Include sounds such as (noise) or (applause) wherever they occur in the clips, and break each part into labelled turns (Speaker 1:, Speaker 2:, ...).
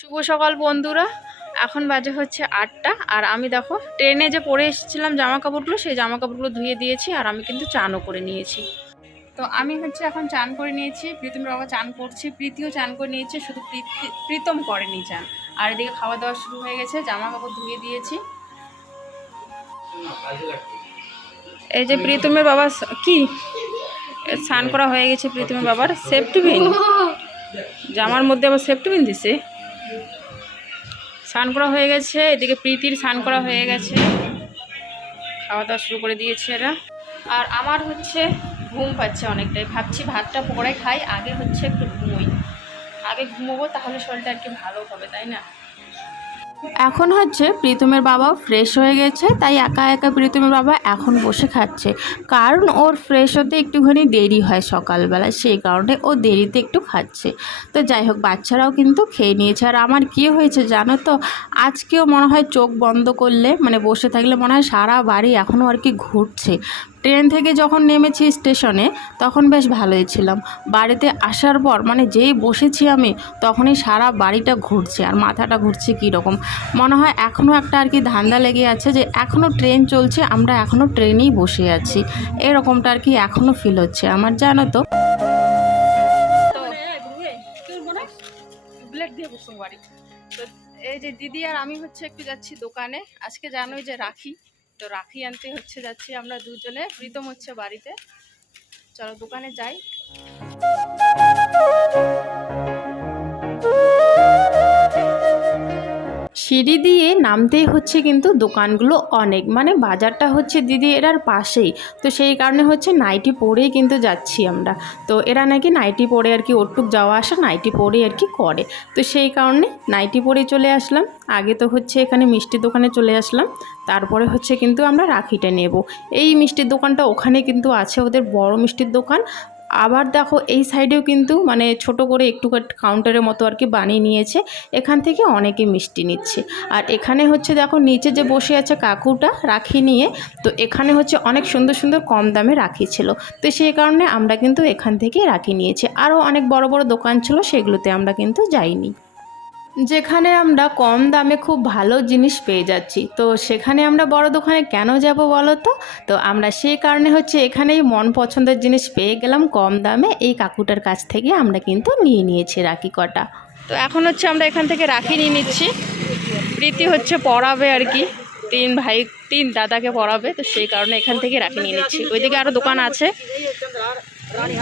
Speaker 1: শুভ সকাল বন্ধুরা। এখন বাজে হচ্ছে আটটা। আর আমি দেখো, ট্রেনে যে পরে এসেছিলাম জামা কাপড়গুলো সেই জামা কাপড়গুলো ধুয়ে দিয়েছি আর আমি কিন্তু চানও করে নিয়েছি। তো আমি হচ্ছে এখন চান করে নিয়েছি। প্রীতম বাবা চান করছে, প্রীতিও চান করে নিয়েছে, শুধু প্রীতি- প্রীতম করেনি চান। আর এদিকে খাওয়া দাওয়া শুরু হয়ে গেছে জামা কাপড় ধুয়ে দিয়েছি। এই যে প্রীতমের বাবা কি? স্নান করা হয়ে গেছে প্রীতমের বাবার। Safety pin? জামার মধ্যে আবার সেফটি পিন দিছে? স্নান করা হয়ে গেছে, এদিকে প্রীতির স্নান করা হয়ে গেছে। খাওয়া দাওয়া শুরু করে দিয়েছে এরা। আর আমার হচ্ছে ঘুম পাচ্ছে অনেকটাই। ভাবছি ভাতটা পরে খাই, আগে হচ্ছে একটু ঘুমোই। আগে ঘুমোবো তাহলে শরীরটা আর কি ভালো হবে, তাই না? এখন হচ্ছে প্রীতমের বাবা ফ্রেশ হয়ে গেছে, তাই একা একা প্রীতমের বাবা এখন বসে খাচ্ছে। কারণ ওর ফ্রেশ হতে একটুখানি দেরি হয় সকালবেলা, সেই কারণে ও দেরিতে একটু খাচ্ছে। তো যাই হোক, বাচ্চারাও কিন্তু খেয়ে নিয়েছে। আর আমার কী হয়েছে জানো তো? আজকেও মনে হয় চোখ বন্ধ করলে মানে বসে থাকলে মনে হয় সারা বাড়ি এখনও আর কি ঘুরছে। ট্রেন থেকে যখন নেমেছি স্টেশনে, তখন বেশ ভালোই ছিলাম। বাড়িতে আসার পর মানে যেই বসেছি আমি, তখনই সারা বাড়িটা ঘুরছে। আর মাথাটা ঘুরছে কীরকম? মনে হয় এখনও একটা আর কি ধান্দা লেগে আছে যে এখনও ট্রেন চলছে, আমরা এখনও ট্রেনেই বসে আছি। এরকমটা আর কি এখনও ফিল হচ্ছে আমার, জানো তো এই যে দিদি আর আমি হচ্ছে একটু যাচ্ছি দোকানে। আজকে জানোই যে রাখি। তো রাখি আনতে হচ্ছে যাচ্ছি আমরা দুজনে প্রীতম হচ্ছে বাড়িতে। চলো দোকানে যাই। সিঁড়ি দিয়ে নামতেই হচ্ছে কিন্তু দোকানগুলো অনেক। মানে বাজারটা হচ্ছে দিদি এরার পাশেই। তো সেই কারণে হচ্ছে নাইটি পরেই কিন্তু যাচ্ছি আমরা। তো এরা নাকি নাইটি পরে আর কি ওটুক যাওয়া আসা নাইটি পরেই আর কি করে। তো সেই কারণে নাইটি পরেই চলে আসলাম। আগে তো হচ্ছে এখানে মিষ্টির দোকানে চলে আসলাম। তারপরে হচ্ছে কিন্তু আমরা রাখিটা নেব। এই মিষ্টির দোকানটা ওখানে কিন্তু আছে। ওদের বড় মিষ্টির দোকান। আবার দেখো এই সাইডেও কিন্তু মানে ছোট করে একটু কাউন্টারের মতো আর কি বানিয়ে নিয়েছে। এখান থেকে অনেকে মিষ্টি নিচ্ছে। আর এখানে হচ্ছে দেখো নিচে যে বসে আছে কাকুটা রাখি নিয়ে, তো এখানে হচ্ছে অনেক সুন্দর সুন্দর কম দামে রাখি ছিল। তো সেই কারণে আমরা কিন্তু এখান থেকে রাখি নিয়েছি। আরও অনেক বড় বড় দোকান ছিল, সেগুলোতে আমরা কিন্তু যাইনি। যেখানে আমরা কম দামে খুব ভালো জিনিস পেয়ে যাচ্ছি। তো সেখানে আমরা বড় দোকানে কেন যাব বলো তো? তো আমরা সেই কারণে হচ্ছে এখানেই মন পছন্দের জিনিস পেয়ে গেলাম কম দামে। এই কাকুটার কাছ থেকে আমরা কিন্তু নিয়ে নিয়েছি রাখি কটা। তো এখন হচ্ছে আমরা এখান থেকে রাখি নিয়ে নিচ্ছি। প্রীতি হচ্ছে পড়াবে আর কি। তিন ভাই, তিন দাদাকে পড়াবে। তো সেই কারণে এখান থেকে রাখি নিয়ে নিচ্ছি। ওইদিকে আরও দোকান আছে।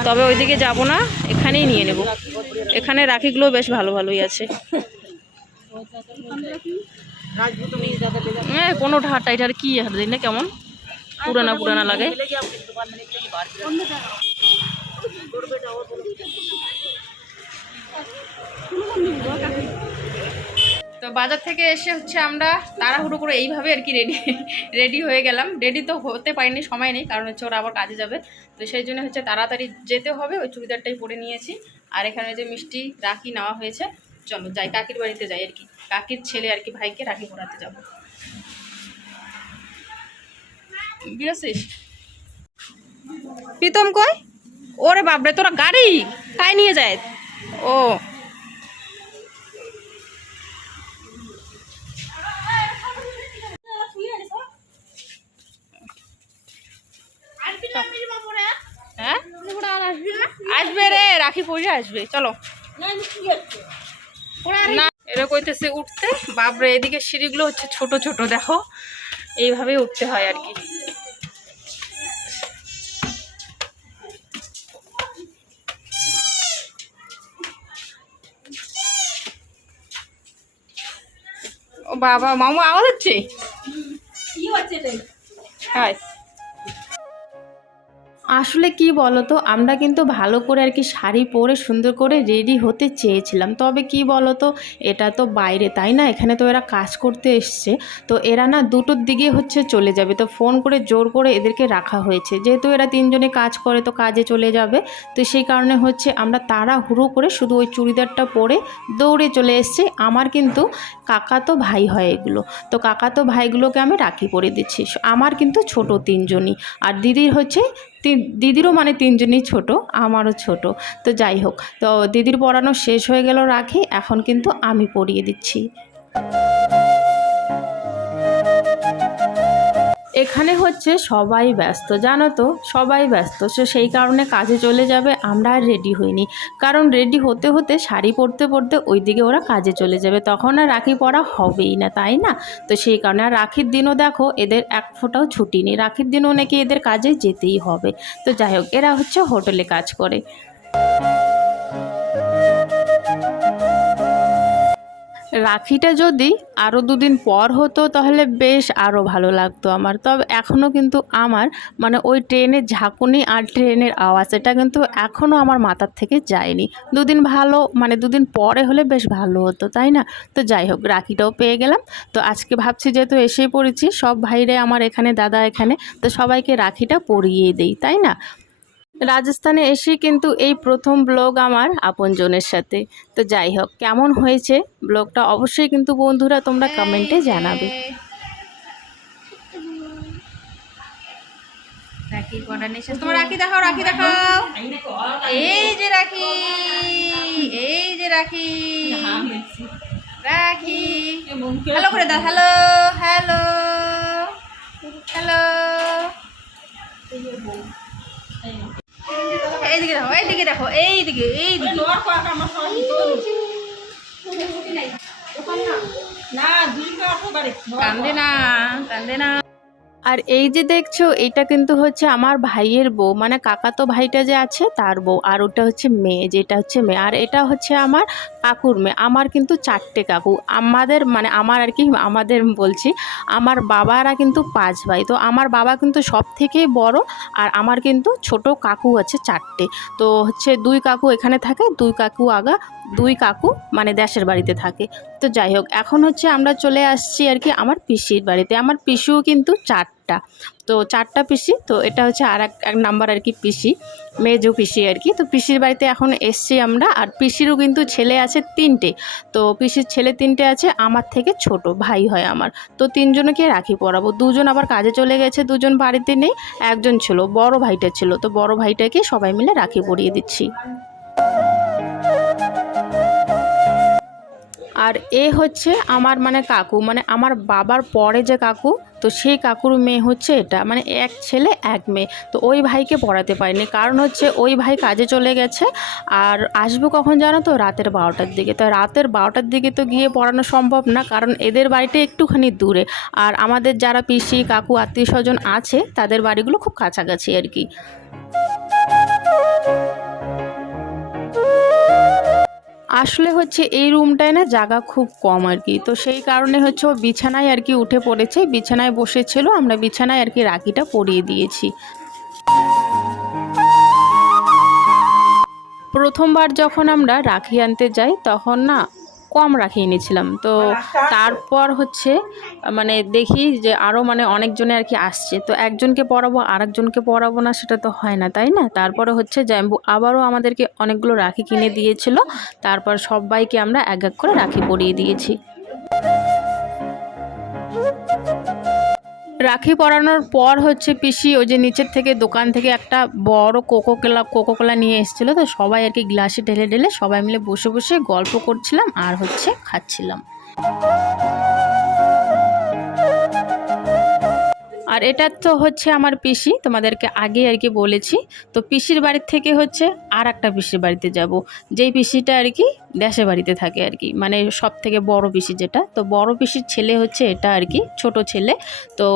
Speaker 1: তবে ওইদিকে যাব না। এখানেই নিয়ে নেব। এখানে রাখিগুলো বেশ ভালো ভালোই আছে। কোনো ঠাট্টা এটার কি দিন না কেমন? পুরানা পুরানা লাগে। তো বাজার থেকে এসে হচ্ছে আমরা তাড়াহুড়ো করে এইভাবে আর কি রেডি রেডি হয়ে গেলাম। রেডি তো হতে পারিনি, সময় নেই, কারণ হচ্ছে ওরা আবার কাজে যাবে। তো সেই জন্য হচ্ছে তাড়াতাড়ি যেতে হবে, ওই চুড়িদারটাই পরে নিয়েছি। আর এখানে যে মিষ্টি রাখি নেওয়া হয়েছে। চলো যাই, কাকির বাড়িতে যাই আর কি। কাকির ছেলে আর কি ভাইকে রাখি পরাতে যাব। বিরসিস? প্রীতম কই? ওরে বাপরে, তোরা গাড়ি? তাই নিয়ে যায়। ও। হ্যাঁ? আসবে রে, রাখি পড়ে আসবে, চলো। এরা কইতেছে উঠতে। বাপরে এদিকে সিঁড়িগুলো হচ্ছে ছোট ছোট দেখো। এইভাবে উঠতে হয় আর কি। ও বাবা মামু আওয়াজ হচ্ছে? হাই। আসলে কি বলতো, আমরা কিন্তু ভালো করে আর কি শাড়ি পরে সুন্দর করে রেডি হতে চেয়েছিলাম। তবে কি বলতো, এটা তো বাইরে, তাই না? এখানে তো এরা কাজ করতে এসছে। তো এরা না দুটোর দিকে হচ্ছে চলে যাবে। তো ফোন করে জোর করে এদেরকে রাখা হয়েছে। যেহেতু এরা তিনজনে কাজ করে, তো কাজে চলে যাবে। তো সেই কারণে হচ্ছে আমরা তাড়াহুড়ো করে শুধু ওই চুড়িদারটা পরে দৌড়ে চলে এসেছি। আমার কিন্তু কাকা তো ভাই হয় এগুলো। তো কাকা তো ভাইগুলোকে আমি রাখি পরে দিচ্ছি। আমার কিন্তু ছোট তিনজনই। আর দিদির হচ্ছে দিদিরও মানে তিনজনই ছোট, আমারও ছোট। তো যাই হোক, তো দিদির পড়ানো শেষ হয়ে গেল রাখি, এখন কিন্তু আমি পড়িয়ে দিচ্ছি। এখানে হচ্ছে সবাই ব্যস্ত, জানো তো? সবাই ব্যস্ত। সে সেই কারণে কাজে চলে যাবে, আমরা আর রেডি হইনি। কারণ রেডি হতে হতে শাড়ি পরতে পরতে ওইদিকে ওরা কাজে চলে যাবে। তখন আর রাখি পরা হবেই না, তাই না? তো সেই কারণে আর রাখির দিনও দেখো, এদের এক ফোঁটাও ছুটি নেই। রাখির দিনও নাকি এদের কাজে যেতেই হবে। তো যাই হোক, এরা হচ্ছে হোটেলে কাজ করে। রাখিটা যদি আরও দুদিন পর হতো, তাহলে বেশ আরও ভালো লাগতো আমার। তবে এখনও কিন্তু আমার মানে ওই ট্রেনের ঝাঁকুনি আর ট্রেনের আওয়াজ, এটা কিন্তু এখনও আমার মাথার থেকে যায়নি। দুদিন ভালো মানে দুদিন পরে হলে বেশ ভালো হতো, তাই না? তো যাই হোক, রাখিটাও পেয়ে গেলাম। তো আজকে ভাবছি যেহেতু এসেই পড়েছি, সব ভাইরে আমার এখানে, দাদা এখানে, তো সবাইকে রাখিটা পরিয়ে দেই, তাই না? রাজস্থানে এসে কিন্তু এই প্রথম ব্লগ আমার আপনজনের সাথে। তো যাই হোক কেমন হয়েছে ব্লগটা অবশ্যই কিন্তু বন্ধুরা তোমরা কমেন্টে জানাবে।
Speaker 2: রাখি পরান এসে তোমার রাখি দেখাও রাখি দেখাও। এই যে রাখি এই যে রাখি। রাখি। হ্যালো করে দাও হ্যালো হ্যালো হ্যালো। এইদিকে দেখো এইদিকে দেখো এইদিকে এইদিকে। কান্দে না কান্দে না।
Speaker 1: আর এই যে দেখছ, এটা কিন্তু হচ্ছে আমার ভাইয়ের বউ। মানে কাকাতো ভাইটা যে আছে, তার বউ। আর ওটা হচ্ছে মেয়ে, যেটা হচ্ছে মেয়ে। আর এটা হচ্ছে আমার কাকুর মেয়ে। আমার কিন্তু চারটে কাকু। আমাদের মানে আমার আর কি, আমাদের বলছি, আমার বাবারা কিন্তু পাঁচ ভাই। তো আমার বাবা কিন্তু সব থেকে বড়, আর আমার কিন্তু ছোট কাকু আছে চারটে। তো হচ্ছে দুই কাকু এখানে থাকে, দুই কাকু আগা, দুই কাকু মানে দেশের বাড়িতে থাকে। তো যাই হোক, এখন হচ্ছে আমরা চলে আসছি আর কি আমার পিসির বাড়িতে। আমার পিসিও কিন্তু চারটা। তো চারটা পিসি, তো এটা হচ্ছে আর এক এক নাম্বার আর কি পিসি, মেজো পিসি আর কি। তো পিসির বাড়িতে এখন এসছি আমরা, আর পিসিরও কিন্তু ছেলে আছে তিনটে। তো পিসির ছেলে তিনটে আছে, আমার থেকে ছোট ভাই হয় আমার। তো তিনজনকে রাখি পরাবো দুজন আবার কাজে চলে গেছে, দুজন বাড়িতে নেই, একজন ছিল, বড় ভাইটা ছিল। তো বড় ভাইটাকে সবাই মিলে রাখি পরিয়ে দিচ্ছি। আর এ হচ্ছে আমার মানে কাকু মানে আমার বাবার পরে যে কাকু, তো সেই কাকুর মেয়ে হচ্ছে এটা মানে এক ছেলে, এক মেয়ে। তো ওই ভাইকে পড়াতে পারিনি। কারণ হচ্ছে ওই ভাই কাজে চলে গেছে আর আসব কখন জানো তো? রাতের বারোটার দিকে। তো রাতের বারোটার দিকে তো গিয়ে পড়ানো সম্ভব না, কারণ এদের বাড়িটা একটুখানি দূরে। আর আমাদের যারা পিসি, কাকু, আত্মীয় স্বজন আছে, তাদের বাড়িগুলো খুব কাছাকাছি আর কি। আসলে হচ্ছে এই রুমটায় না জায়গা খুব কম আর কি তো সেই কারণে হচ্ছে ও বিছানায় আর কি উঠে পড়েছে, বিছানায় বসেছিল, আমরা বিছানায় আর কি রাখিটা পরিয়ে দিয়েছি। প্রথমবার যখন আমরা রাখি আনতে যাই, তখন না কম রাখি এনেছিলাম। তো তারপর হচ্ছে মানে দেখি যে আরও মানে অনেকজনে আর কি আসছে। তো একজনকে পড়াবো আর একজনকে পড়াবো না সেটা তো হয় না তাই না? তারপরে হচ্ছে জ্যাম্বু আবারও আমাদেরকে অনেকগুলো রাখি কিনে দিয়েছিল। তারপর সবাইকে আমরা এক এক করে রাখি পরিয়ে দিয়েছি। রাখি পরানোর পর হচ্ছে পিসি ওই যে নিচের থেকে দোকান থেকে একটা বড় কোকো কোলা কোকো কোলা নিয়ে এসেছিল। তো সবাই আর কি গ্লাসে ঢেলে ঢেলে সবাই মিলে বসে বসে গল্প করছিলাম আর হচ্ছে খাচ্ছিলাম। আর এটা তো হচ্ছে আমার পিসি, তোমাদেরকে আগে আর কি বলেছি। তো পিসির বাড়ির থেকে হচ্ছে আর একটা পিসির বাড়িতে যাব। যেই পিসিটা আর কি দেশে বাড়িতে থাকে আর কি মানে সব থেকে বড় পিসি যেটা। তো বড় পিসির ছেলে হচ্ছে এটা আর কি, ছোট ছেলে। তো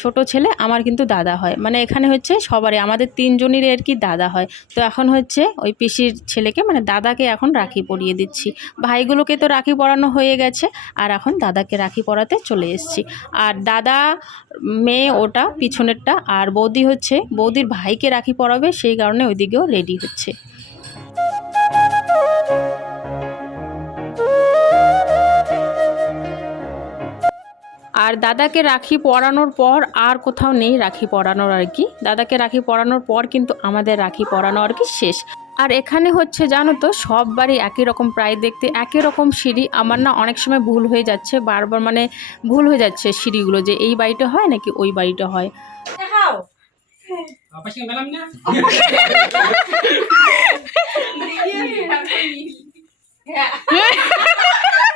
Speaker 1: ছোট ছেলে, আমার কিন্তু দাদা হয়। মানে এখানে হচ্ছে সবারই, আমাদের তিনজনেরই আর কি দাদা হয়। তো এখন হচ্ছে ওই পিসির ছেলেকে মানে দাদাকে এখন রাখি পরিয়ে দিচ্ছি। ভাইগুলোকে তো রাখি পরানো হয়ে গেছে, আর এখন দাদাকে রাখি পরাতে চলে এসেছি। আর দাদা, মেয়ে ওটা, পিছনেরটা, আর বৌদি হচ্ছে, বৌদির ভাইকে রাখি পরাবে, সেই কারণে ওইদিকেও রেডি হচ্ছে। আর দাদাকে রাখি পরানোর পর আর কোথাও নেই রাখি পরানোর আর কি। দাদাকে রাখি পরানোর পর কিন্তু আমাদের রাখি পরানো আর কি শেষ। আর এখানে হচ্ছে জানো তো সব বাড়ি একই রকম প্রায় দেখতে একই রকম সিঁড়ি। আমার না অনেক সময় ভুল হয়ে যাচ্ছে বারবার মানে ভুল হয়ে যাচ্ছে সিঁড়িগুলো যে এই বাড়িটা হয় নাকি ওই বাড়িটা হয়।
Speaker 2: হয়। (laughs)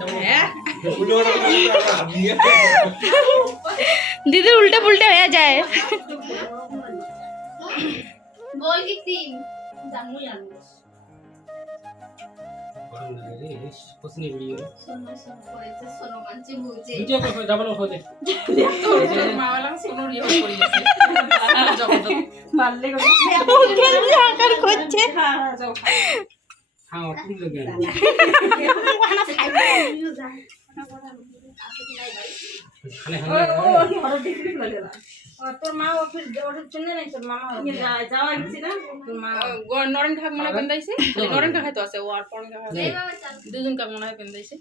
Speaker 2: হ্যাঁ
Speaker 1: দিদির উল্টে পুল্টে হয়ে যায়
Speaker 3: শোনো করেছে (laughs)
Speaker 2: নরেন কাকা মনে হয় পেন্দাইছে নরেন কাকা তো আছে ও আর পরেন কাকা আছে।
Speaker 3: এইভাবে চাল
Speaker 2: দুজন কাকা মনে হয় পেন্দাইছে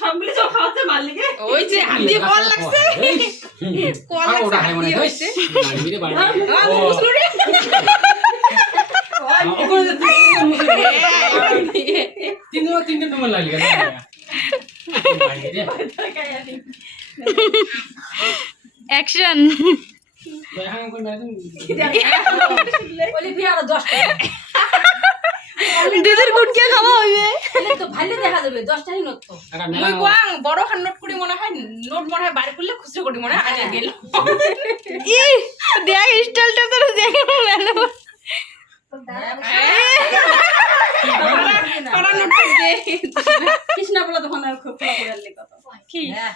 Speaker 4: সবগুলি সব খাওয়াতে মালিকে?
Speaker 2: ওই যে হাত কল লাগছে। কল লাগছে
Speaker 5: udah
Speaker 2: হাত
Speaker 5: hai mana
Speaker 2: দিয়ে
Speaker 5: guys?
Speaker 2: হইছে
Speaker 5: teman lagi kan. Banyak dia.
Speaker 1: Action দিদির গুটকে খাওয়া হইবে
Speaker 4: তো ভালো দেখা যাবে দশটাই নোট তো।
Speaker 2: মুই কোয়াং বড় খান নোট করি মনে হয় নোট মনে হয় বাড়ি করলে খুচরো করি মনে হয় আগে গেল।
Speaker 1: ই দেখ স্টাইলটা তো দেখ
Speaker 2: দে
Speaker 4: কৃষ্ণা (laughs) বলে তখন খুব খোলা করে আনলে কত
Speaker 2: কি?
Speaker 4: হ্যাঁ।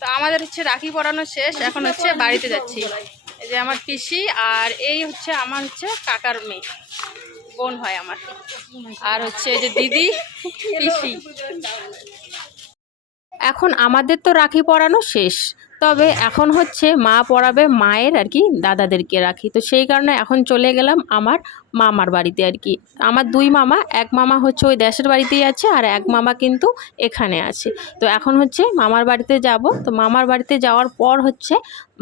Speaker 1: তো আমাদের হচ্ছে রাখি পরানো শেষ এখন হচ্ছে বাড়িতে যাচ্ছি। এই যে আমার পিসি আর এই হচ্ছে আমার হচ্ছে কাকার মেয়ে। বোন হয় আমার। আর হচ্ছে এই যে দিদি পিসি। এখন আমাদের তো রাখি পরানো শেষ। তবে এখন হচ্ছে মা পড়াবে মায়ের আর কি দাদাদেরকে রাখি। তো সেই কারণে এখন চলে গেলাম আমার মামার বাড়িতে আর কি। আমার দুই মামা, এক মামা হচ্ছে ওই দেশের বাড়িতেই আছে আর এক মামা কিন্তু এখানে আছে। তো এখন হচ্ছে মামার বাড়িতে যাব। তো মামার বাড়িতে যাওয়ার পর হচ্ছে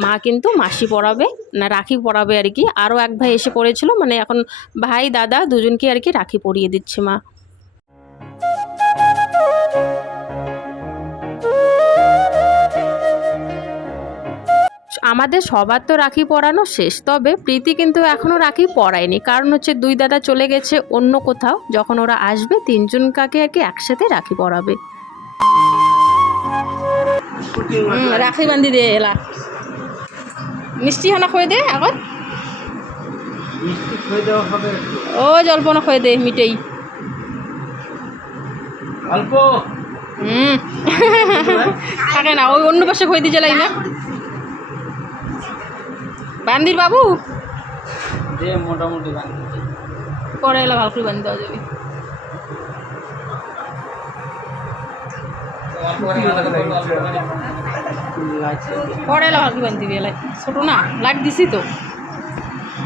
Speaker 1: মা কিন্তু মাসি পড়াবে না রাখি পরাবে আর কি। আরও এক ভাই এসে পড়েছিল মানে এখন ভাই, দাদা দুজনকে আর কি রাখি পরিয়ে দিচ্ছে মা। আমাদের সবার তো রাখি পরানো শেষ তবে প্রীতি কিন্তু এখনও রাখি পরায়নি। কারণ হচ্ছে দুই দাদা চলে গেছে অন্য কোথাও যখন ওরা আসবে তিনজন কাকে আর কি একসাথে রাখি পরাবে। রাখি বান্ধি দে এলা। মিষ্টি হানা খয়ে দে এখন ও জল্পনা খয়ে দে মিটেই।
Speaker 5: অল্প।
Speaker 1: হুম। থাকে না ওই অন্য পাশে খয়ে দিয়ে জ্বালাই না বান্দির বাবু?
Speaker 5: যে মোটামুটি বানিয়েছি
Speaker 1: পরে এলা ভালো করে বান্ধি দেওয়া যাবে। পরে এলা ভালো করে বান্ধি দিবি এলাই ছোটো না লাগ দিছি তো।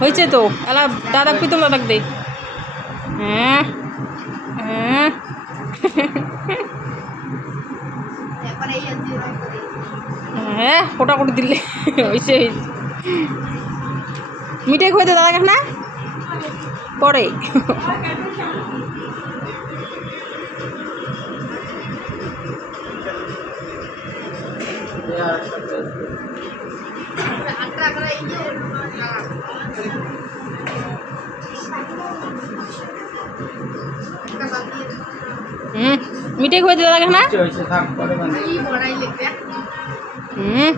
Speaker 1: হয়েছে তো এলা দাদাক পিতম দাদাক দে। হ্যাঁ হ্যাঁ। হ্যাঁ ফোটা করে দিলে হয়েছে। মিঠাই খুঁজে দাদা না? পরে। হুম মিঠাই খুঁজে দাদা না? হুম।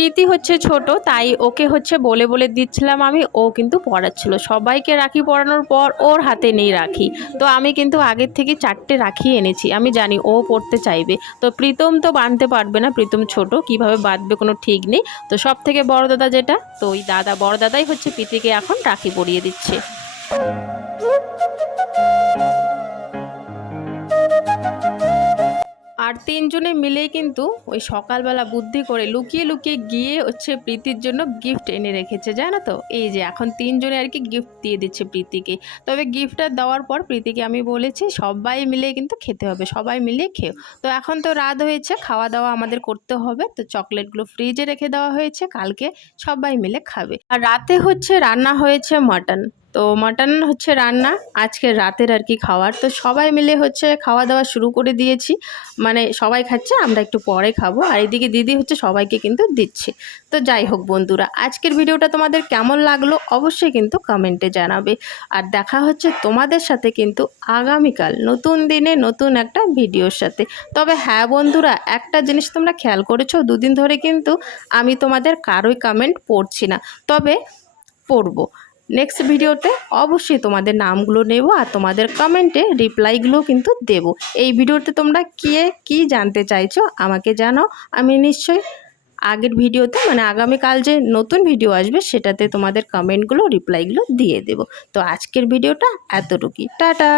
Speaker 1: প্রীতি হচ্ছে ছোট, তাই ওকে হচ্ছে বলে বলে দিচ্ছিলাম আমি, ও কিন্তু পড়াচ্ছিল। সবাইকে রাখি পরানোর পর ওর হাতে নেই রাখি। তো আমি কিন্তু আগের থেকে চারটে রাখি এনেছি। আমি জানি ও পড়তে চাইবে। তো প্রীতম তো বাঁধতে পারবে না, প্রীতম ছোট, কীভাবে বাঁধবে কোনো ঠিক নেই। তো সব থেকে বড় দাদা যেটা, তো ওই দাদা, বড় দাদাই হচ্ছে প্রীতিকে এখন রাখি পরিয়ে দিচ্ছে। আর তিনজনে মিলেই কিন্তু ওই সকালবেলা বুদ্ধি করে লুকিয়ে লুকিয়ে গিয়ে হচ্ছে প্রীতির জন্য গিফট এনে রেখেছে, জানো তো? এই যে এখন তিনজনে আর কি গিফট দিয়ে দিচ্ছে প্রীতিকে। তবে গিফটটা দেওয়ার পর প্রীতিকে আমি বলেছি, সবাই মিলে কিন্তু খেতে হবে, সবাই মিলে খেও। তো এখন তো রাত হয়েছে খাওয়া দাওয়া আমাদের করতে হবে। তো চকলেটগুলো ফ্রিজে রেখে দেওয়া হয়েছে, কালকে সবাই মিলে খাবে। আর রাতে হচ্ছে রান্না হয়েছে মাটন তো মাটন হচ্ছে রান্না, আজকে রাতের আর কি খাওয়ার। তো সবাই মিলে হচ্ছে খাওয়া দাওয়া শুরু করে দিয়েছি। মানে সবাই খাচ্ছে, আমরা একটু পরে খাব। আর এদিকে দিদি হচ্ছে সবাইকে কিন্তু দিচ্ছে। তো যাই হোক বন্ধুরা, আজকের ভিডিওটা তোমাদের কেমন লাগল অবশ্যই কিন্তু কমেন্টে জানাবে। আর দেখা হচ্ছে তোমাদের সাথে কিন্তু আগামীকাল নতুন দিনে নতুন একটা ভিডিওর সাথে। তবে হ্যাঁ বন্ধুরা, একটা জিনিস তোমরা খেয়াল করেছ, দুদিন ধরে কিন্তু আমি তোমাদের কারোই কমেন্ট পড়ছি না। তবে পড়ব। নেক্সট ভিডিওতে অবশ্যই তোমাদের নামগুলো নেব আর তোমাদের কমেন্টে রিপ্লাইগুলো কিন্তু দেব। এই ভিডিওতে তোমরা কে কি জানতে চাইছো আমাকে জানো আমি নিশ্চয়ই আগের ভিডিওতে মানে আগামীকাল যে নতুন ভিডিও আসবে, সেটাতে তোমাদের কমেন্টগুলো রিপ্লাইগুলো দিয়ে দেব। তো আজকের ভিডিওটা এতটুকুই। টাটা!